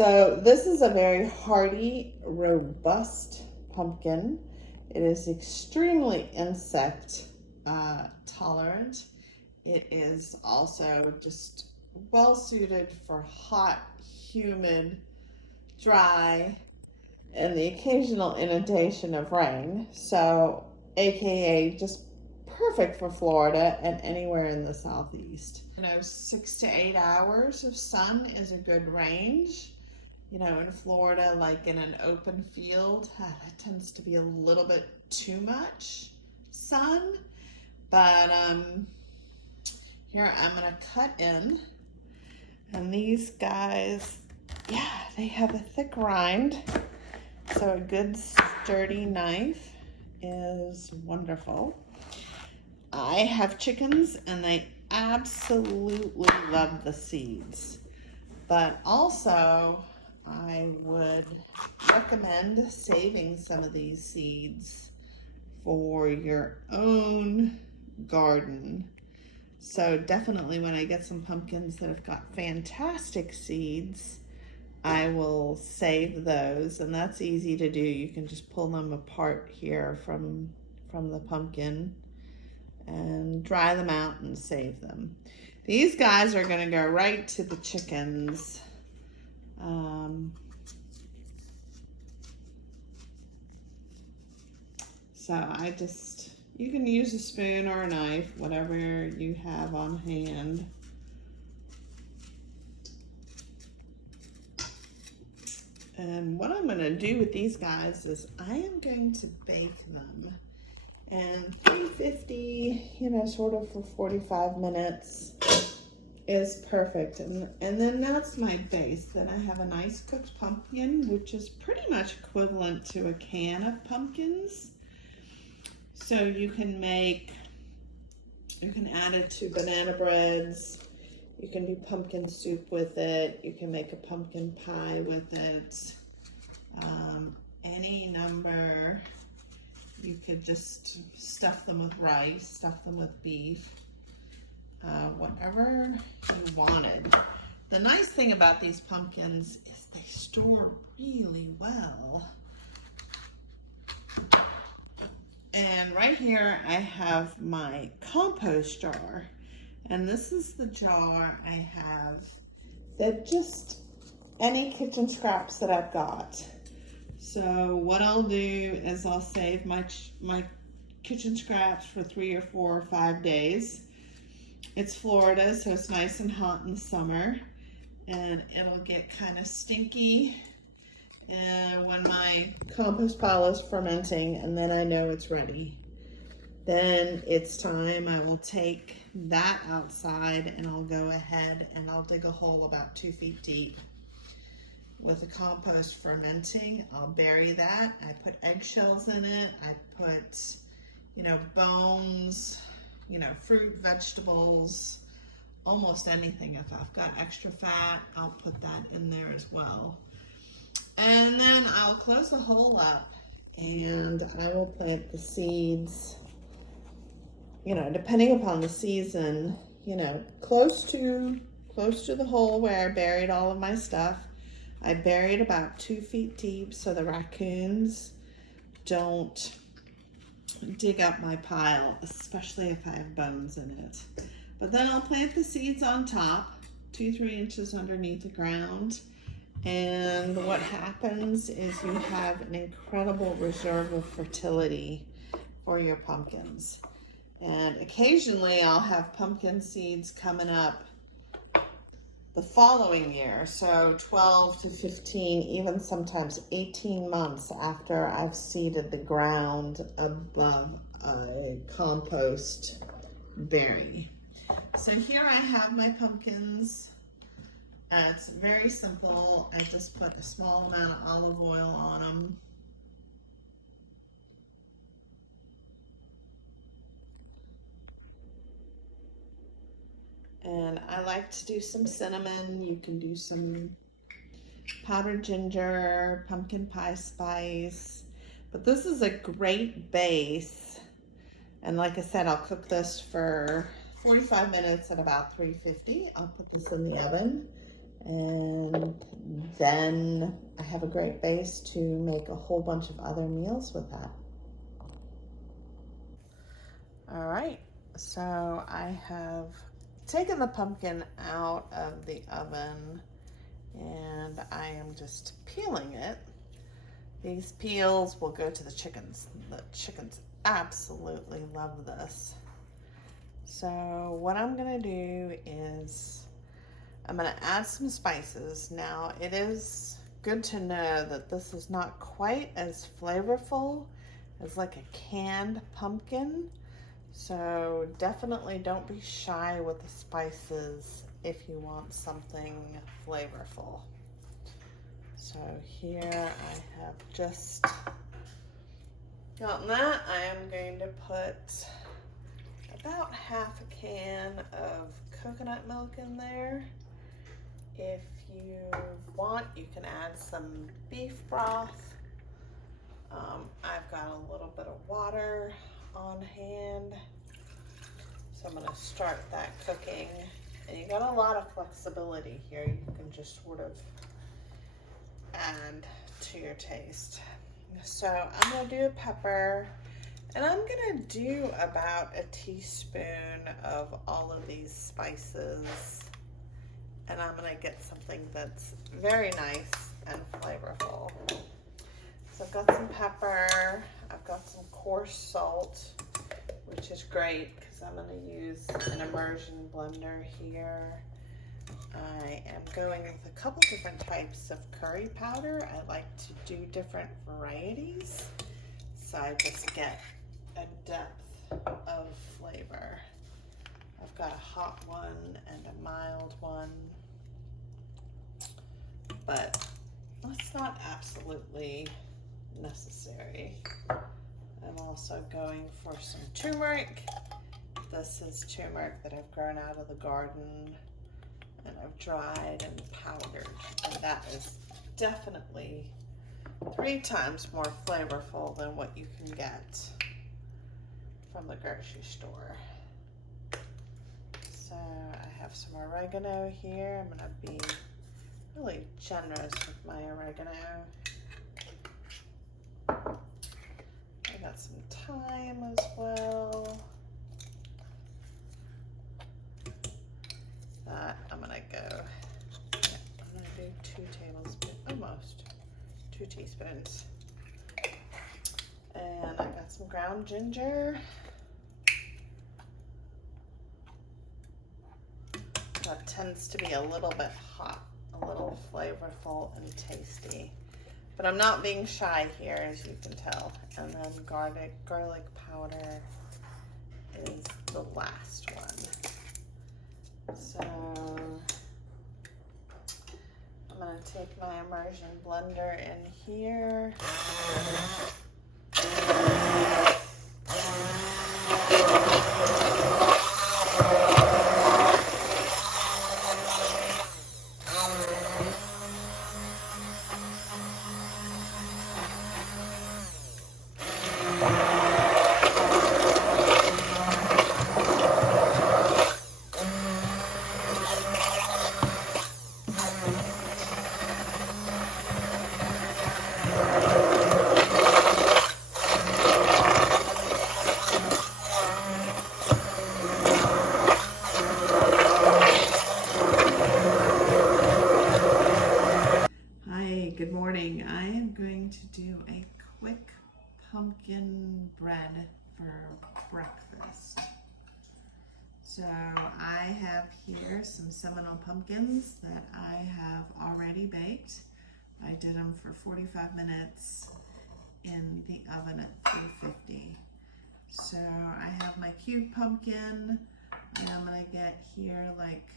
So this is a very hardy, robust pumpkin. It is extremely insect tolerant. It is also just well suited for hot, humid, dry, and the occasional inundation of rain. So, AKA just perfect for Florida and anywhere in the Southeast. 6 to 8 hours of sun is a good range. In Florida, like in an open field, it tends to be a little bit too much sun. But here I'm gonna cut in, and these guys, yeah, they have a thick rind, so a good sturdy knife is wonderful. I have chickens and they absolutely love the seeds, but also I would recommend saving some of these seeds for your own garden. So definitely when I get some pumpkins that have got fantastic seeds, I will save those, and that's easy to do. You can just pull them apart here from the pumpkin and dry them out and save them. These guys are gonna go right to the chickens. So you can use a spoon or a knife, whatever you have on hand. And what I'm gonna do with these guys is I am going to bake them. And 350, sort of for 45 minutes is perfect. And then that's my base. Then I have a nice cooked pumpkin, which is pretty much equivalent to a can of pumpkins. So you can add it to banana breads. You can do pumpkin soup with it. You can make a pumpkin pie with it. Any number. You could just stuff them with rice, stuff them with beef, whatever you wanted. The nice thing about these pumpkins is they store really well. And right here I have my compost jar. And this is the jar I have that just any kitchen scraps that I've got. So what I'll do is I'll save my kitchen scraps for 3 or 4 or 5 days. It's Florida, so it's nice and hot in the summer, and it'll get kind of stinky when my compost pile is fermenting, and then I know it's ready. Then it's time. I will take that outside and I'll go ahead and I'll dig a hole about 2 feet deep. With the compost fermenting, I'll bury that. I put eggshells in it. I put, bones, fruit, vegetables, almost anything. If I've got extra fat, I'll put that in there as well. And then I'll close the hole up and I will plant the seeds, depending upon the season, close to the hole where I buried all of my stuff. I buried about 2 feet deep so the raccoons don't dig up my pile, especially if I have bones in it. But then I'll plant the seeds on top, 2-3 inches underneath the ground. And what happens is you have an incredible reserve of fertility for your pumpkins. And occasionally I'll have pumpkin seeds coming up the following year, so 12 to 15, even sometimes 18 months after I've seeded the ground above a compost berry. So here I have my pumpkins. It's very simple. I just put a small amount of olive oil on them. And I like to do some cinnamon. You can do some powdered ginger, pumpkin pie spice. But this is a great base. And like I said, I'll cook this for 45 minutes at about 350. I'll put this in the oven And then I have a great base to make a whole bunch of other meals with that. All right, so I have taken the pumpkin out of the oven and I am just peeling it. These peels will go to the chickens. The chickens absolutely love this. So what I'm gonna do is I'm gonna add some spices. Now it is good to know that this is not quite as flavorful as like a canned pumpkin. So definitely don't be shy with the spices if you want something flavorful. So here I have just gotten that. I am going to put about half a can of coconut milk in there. If you want, you can add some beef broth. I've got a little bit of water on hand. So I'm gonna start that cooking. And you got a lot of flexibility here. You can just sort of add to your taste. So I'm gonna do a pepper, and I'm gonna do about a teaspoon of all of these spices. And I'm gonna get something that's very nice and flavorful. So I've got some pepper, I've got some coarse salt, which is great because I'm gonna use an immersion blender here. I am going with a couple different types of curry powder. I like to do different varieties, so I just get a depth of flavor. I've got a hot one and a mild one, but that's not absolutely necessary. I'm also going for some turmeric. This is turmeric that I've grown out of the garden and I've dried and powdered, and that is definitely 3 times more flavorful than what you can get from the grocery store. So I have some oregano here. I'm gonna be really generous with my oregano. I got some thyme as well. That I'm gonna go, I'm gonna do 2 tablespoons, almost 2 teaspoons. And I got some ground ginger. That tends to be a little bit hot, a little flavorful and tasty. But I'm not being shy here, as you can tell. And then garlic powder is the last one. So I'm gonna take my immersion blender in here. Good morning. I am going to do a quick pumpkin bread for breakfast. So I have here some Seminole pumpkins that I have already baked. I did them for 45 minutes in the oven at 350. So I have my cube pumpkin, and I'm gonna get here like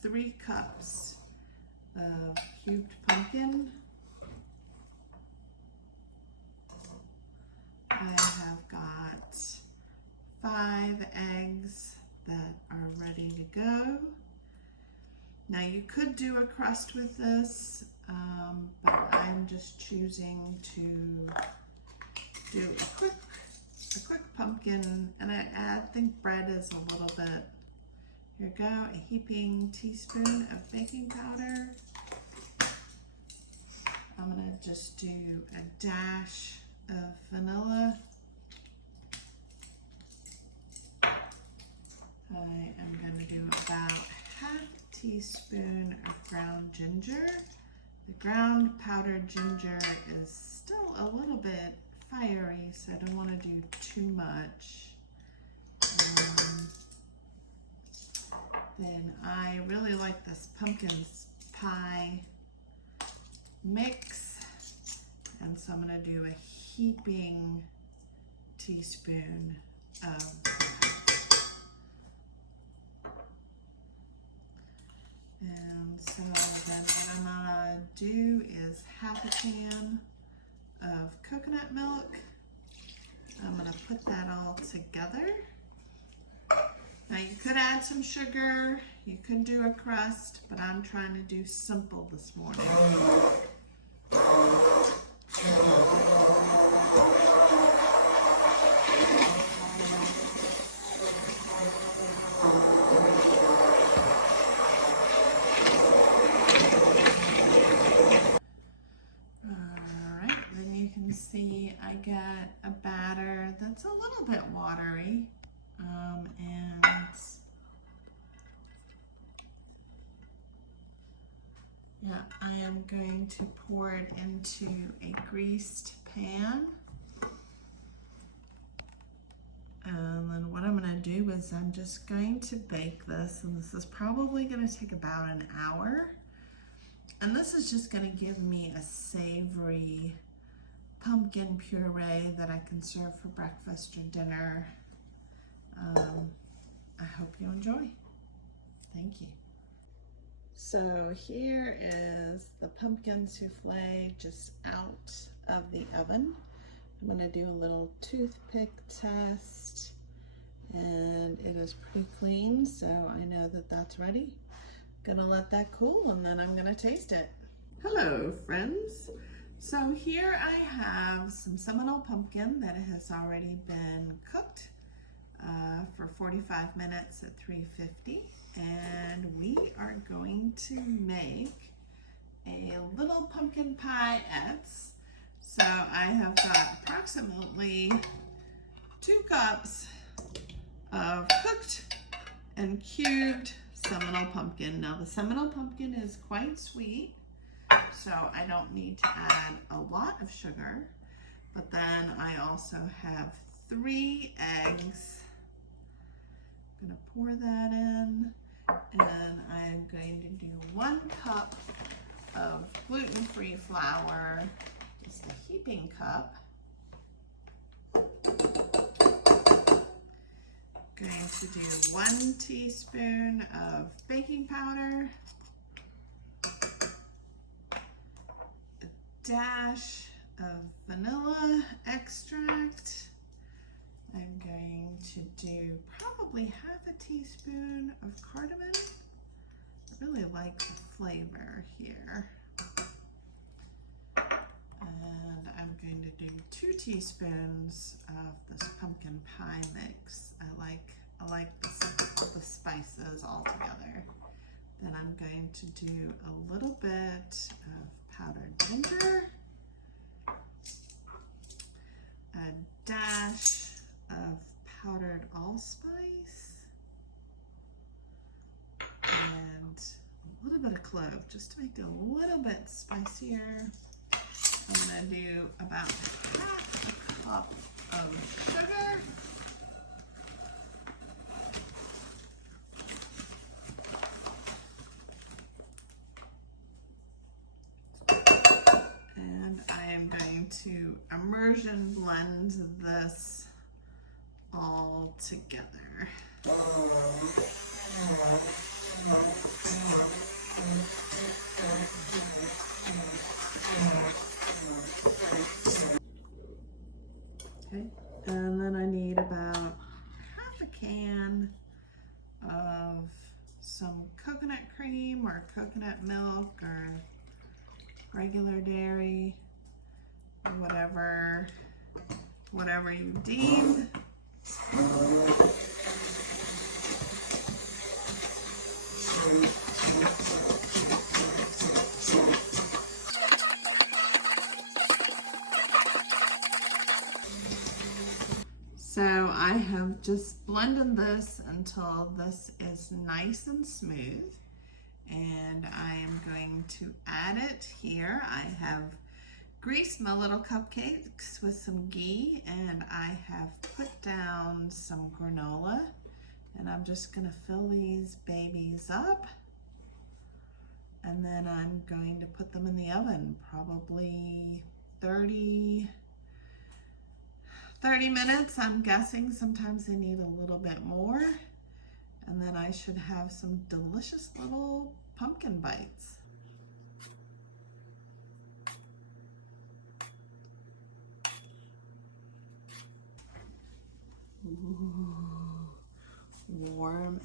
3 cups of cubed pumpkin. I have got 5 eggs that are ready to go. Now you could do a crust with this, but I'm just choosing to do a quick pumpkin, and I think bread is a little bit, Here we go, a heaping teaspoon of baking powder. I'm gonna just do a dash of vanilla. I am gonna do about half a teaspoon of ground ginger. The ground powdered ginger is still a little bit fiery, so I don't want to do too much. Then I really like this pumpkin pie mix, and so I'm going to do a heaping teaspoon of that. And so then what I'm going to do is half a can of coconut milk. I'm going to put that all together. Now you could add some sugar, you could do a crust, but I'm trying to do simple this morning. Alright, then you can see I got a batter that's a little bit watery. And yeah, I am going to pour it into a greased pan. And then what I'm going to do is I'm just going to bake this, and this is probably going to take about an hour. And this is just going to give me a savory pumpkin puree that I can serve for breakfast or dinner. I hope you enjoy. Thank you. So here is the pumpkin souffle just out of the oven. I'm going to do a little toothpick test, and it is pretty clean, so I know that that's ready. I'm going to let that cool, and then I'm going to taste it. Hello, friends. So here I have some Seminole pumpkin that has already been cooked for 45 minutes at 350, and we are going to make a little pumpkin pie-ettes. So I have got approximately 2 cups of cooked and cubed Seminole pumpkin. Now the Seminole pumpkin is quite sweet, so I don't need to add a lot of sugar, but then I also have 3 eggs. I'm going to pour that in, and I'm going to do 1 cup of gluten-free flour, just a heaping cup. Going to do 1 teaspoon of baking powder, a dash of vanilla extract. I'm going to do probably half a teaspoon of cardamom. I really like the flavor here. And I'm going to do 2 teaspoons of this pumpkin pie mix. I like the spices all together. Then I'm going to do a little bit of powdered ginger, a dash of powdered allspice, and a little bit of clove just to make it a little bit spicier. I'm going to do about half a cup of sugar, and I am going to immersion blend this all together. Okay, and then I need about half a can of some coconut cream or coconut milk or regular dairy, whatever you deem. So I have just blended this until this is nice and smooth, and I am going to add it here. I have greased my little cupcakes with some ghee, and I have put down some granola, and I'm just gonna fill these babies up, and then I'm going to put them in the oven, probably 30 minutes. I'm guessing sometimes they need a little bit more, and then I should have some delicious little pumpkin bites. Ooh, warm